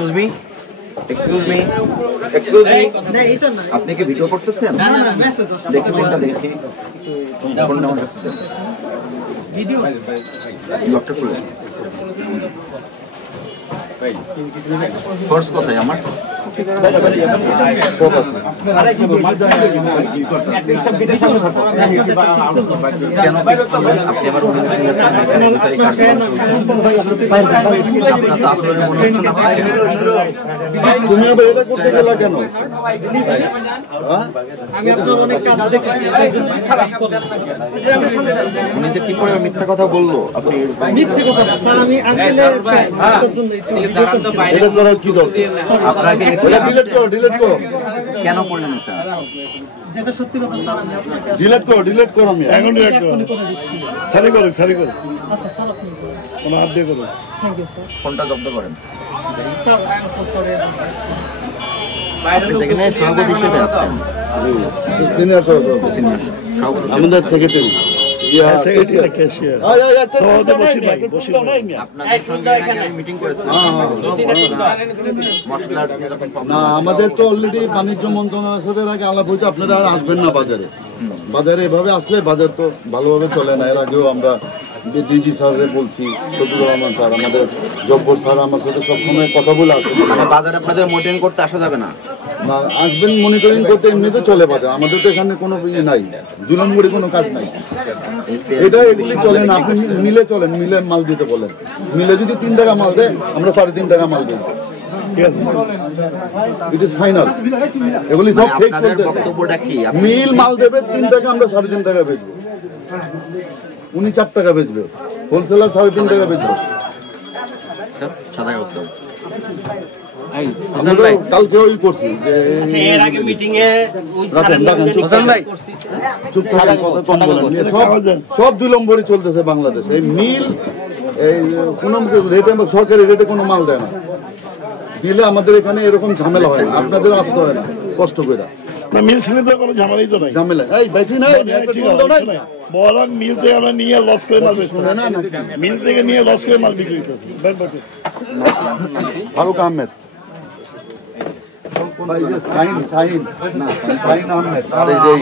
Excuse me, আপনি কি video করতেছেন? দেখি দেখি দেখি ফোন নাম্বার আছে ভিডিও লকটা খুলে ফোর্স কোথায় আমার সব আছে কেন আপনি আমার তুমি আবার এটা করতে গেলা কেন? উনি যে কি করে মিথ্যা কথা বললো, আপনি মিথ্যে কথা না স্যার, আমি আঙ্কেলের জন্য এটা করার কি দরকার? আপনাকে এটা ডিলিট করো কেন করলেন এটা? যেটা সত্যি কথা স্যার, আমি আপনাকে ডিলিট করো আমি এখন ডিলিট করো। করে দিচ্ছি। সারি করো আচ্ছা স্যার, আপনি কোনো হাত দিয়ে করো। Thank you sir. ফোনটা জব্দ করেন। Sir I am so sorry. আপনি যেখানে সভাপতি হিসেবে আছেন, সিনিয়র সভাপতি আমাদের সেক্রেটারি না, আমাদের তো অলরেডি বাণিজ্য মন্ত্রণালয়ের সাথে আগে আলাপ হয়েছে, আপনারা আর আসবেন না বাজারে। বাজারে এভাবে আসলে বাজার তো ভালোভাবে চলে না। এর আগেও আমরা ডিজি স্যারে বলছি, শফিকুর রহমান স্যার, আমাদের জব্বর স্যার আমার সাথে সবসময় কথা বলে আসেন। মানে বাজারে আপনাদের মনিটরিং করতে আসা যাবে না? আসবেন মনিটরিং করতে, এমনিতে চলে বাজার, আমাদের তো এখানে কোনো ইয়ে নাই, 2 নম্বরে কোনো কাজ নাই। এটা এগুলি চলে না, আপনি মিলে চলেন, মিলে মাল দিতে বলেন। মিলে যদি 3 টাকা মাল দেয়, আমরা 3.5 টাকা মাল দেব, ঠিক আছে? It is final. এগুলি সব ফেক চলতেছে। মিল মাল দেবে 3 টাকা, আমরা 3.5 টাকা বেচবো, উনি 4 টাকা বেচবে, হোলসেলার 3.5 টাকা বেচবে। কালকে ওই করছি যে চুপ থাকেন, কথা কম বলেন। সব 2 নম্বরই চলতেছে বাংলাদেশ। এই মিল এই কোন রেটে, সরকারি রেটে কোনো মাল দেয় না, দিলে আমাদের এখানে এরকম ঝামেলা হয় না, আপনাদের আসতে হয় না কষ্ট করে। না, মিল ছিনে তো কোনো ঝামেলাই তো নাই। ঝামেলা এই বেশি নাই, বরং মিল থেকে আমরা নিয়ে লস করে মাল বেচছি, শুনে না মিল থেকে নিয়ে লস করে মাল বিক্রি করতেছি। ফারুক আহমেদ ভাই, যে শাহিন আহমেদ, আর এই যে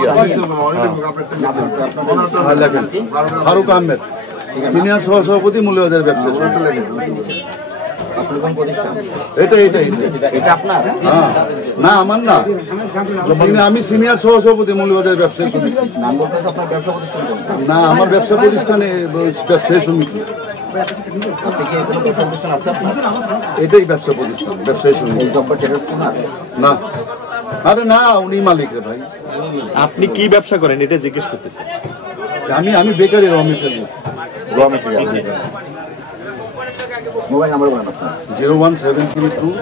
লেখেন ফারুক আহমেদ, সিনিয়র সহসভাপতি মূল্যবাজার ব্যবসা। এটা আপনার? না, আমার না, আমি সিনিয়র সহসভাপতি মূল্যবাজার ব্যবসায়ী সমিতি। নাম বলতেছে আপনার ব্যবসা প্রতিষ্ঠান? না, আমার ব্যবসা প্রতিষ্ঠানে ব্যবসায়ী সমিতি। আপনি কি কোনো ব্যবসা প্রতিষ্ঠান আছে আপনার? এটাই ব্যবসা প্রতিষ্ঠান, ব্যবসায়ী সমিতি। জব্বর ট্রেডার্স না, আরে না, উনি মালিক রে ভাই। আপনি কি ব্যবসা করেন এটা জিজ্ঞেস করতেছেন। আমি বেকারি র মেটেরিয়াল। মোবাইল নাম্বার বলেন আপনার। 01732